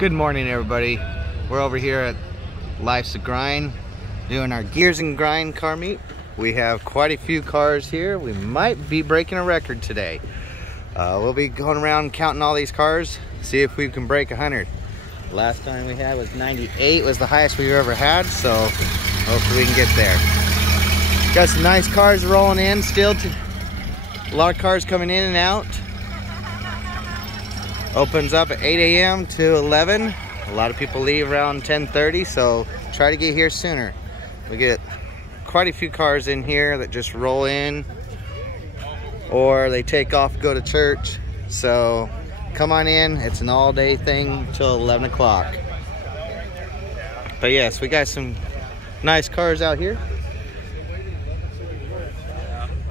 Good morning, everybody. We're over here at Life's a Grind doing our Gears and Grind car meet. We have quite a few cars here. We might be breaking a record today. We'll be going around counting all these cars, see if we can break 100. Last time we had was 98, was the highest we've ever had, so hopefully we can get there. Got some nice cars rolling in still. A lot of cars coming in and out. Opens up at 8 a.m. to 11. A lot of people leave around 10:30, so try to get here sooner. We get quite a few cars in here that just roll in or they take off, go to church. So come on in. It's an all-day thing till 11 o'clock. But yes, we got some nice cars out here.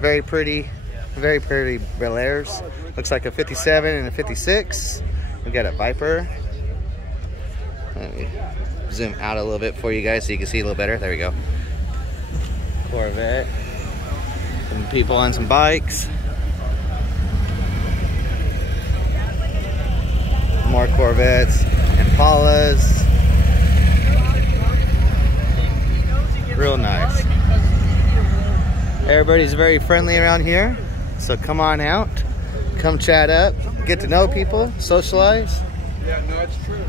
Very pretty Bel Airs. Looks like a 57 and a 56. We got a Viper. Let me zoom out a little bit for you guys so you can see a little better. There we go. Corvette. Some people on some bikes. More Corvettes. Impalas. Real nice. Everybody's very friendly around here. So come on out. Come chat up, get to know people, socialize. Yeah, no, it's true.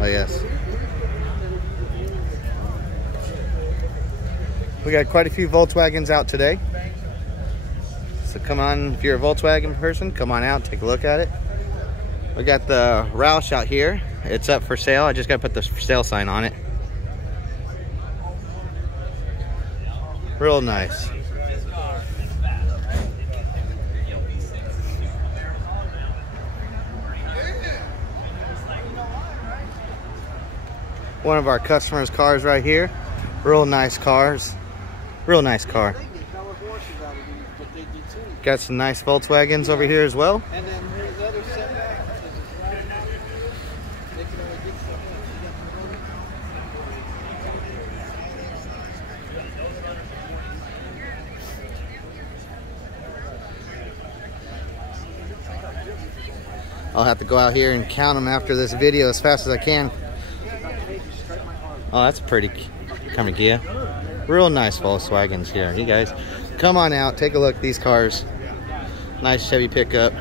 Oh yes. We got quite a few Volkswagens out today. So come on, if you're a Volkswagen person, come on out, take a look at it. We got the Roush out here. It's up for sale. I just got to put the for sale sign on it. Real nice. One of our customers' cars right here. Real nice cars. Real nice car. Got some nice Volkswagens over here as well. I'll have to go out here and count them after this video as fast as I can. Oh, that's a pretty Kamiya. Real nice Volkswagens here. You guys, come on out, take a look at these cars. Nice Chevy pickup.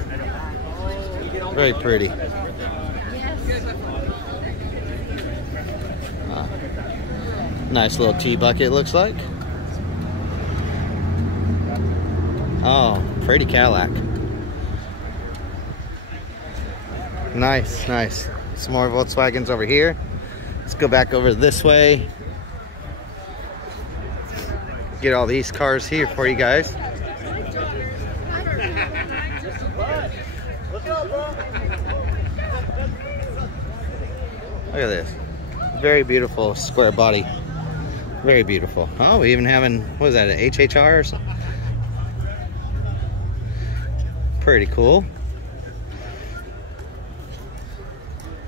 Very pretty. Nice little T-bucket, looks like. Oh, pretty Cadillac. Nice, nice. Some more Volkswagens over here. Let's go back over this way. Get all these cars here for you guys. Look at this. Very beautiful square body. Very beautiful. Oh, we even having, what is that, an HHR or something? Pretty cool.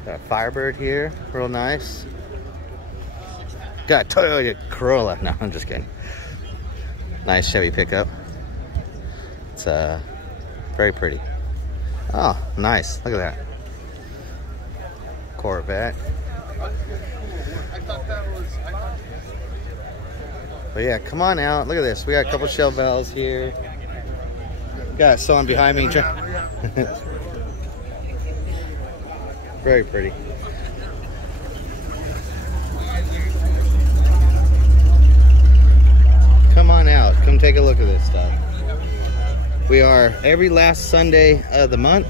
Got a Firebird here, real nice. Got a Toyota Corolla. No, I'm just kidding. Nice Chevy pickup. It's very pretty. Oh, nice. Look at that. Corvette. But yeah, come on out. Look at this. We got a couple Chevelles here. Got someone behind me. Very pretty. Come on out. Come take a look at this stuff. We are every last Sunday of the month.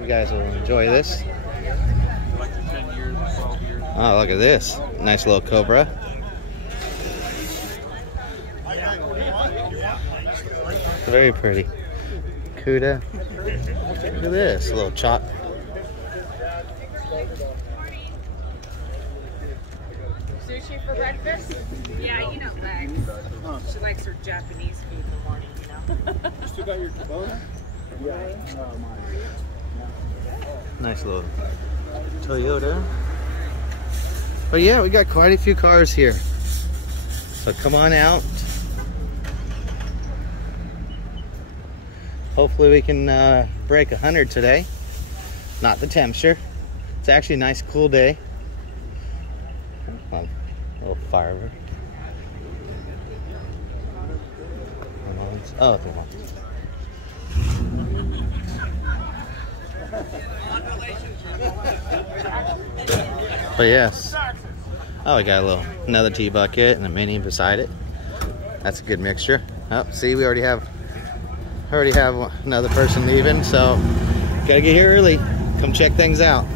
You guys will enjoy this. Oh, look at this. Nice little Cobra. Very pretty. Cuda. Look at this little chop. Sushi for breakfast? Yeah, you know Lex. She likes her Japanese food in the morning, you know. You still got your Kubota? Yeah. Nice little Toyota. But yeah, we got quite a few cars here. So come on out. Hopefully we can break 100 today. Not the temperature. It's actually a nice cool day. A little firework. Oh, there one. But yes. Oh, we got another tea bucket and a mini beside it. That's a good mixture. Oh, see, we already have another person leaving, so gotta get here early. Come check things out.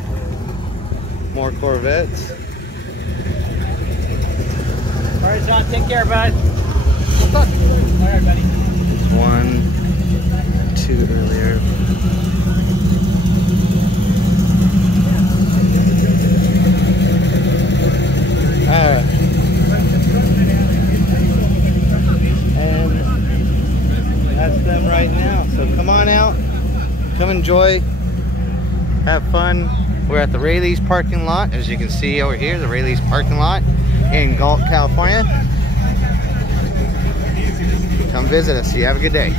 More Corvettes. All right, John, take care, bud. All right, buddy. 1, 2 earlier. Alright. And that's them right now. So come on out. Come enjoy. Have fun. We're at the Raley's parking lot. As you can see over here, the Raley's parking lot in Galt, California. Come visit us. You have a good day.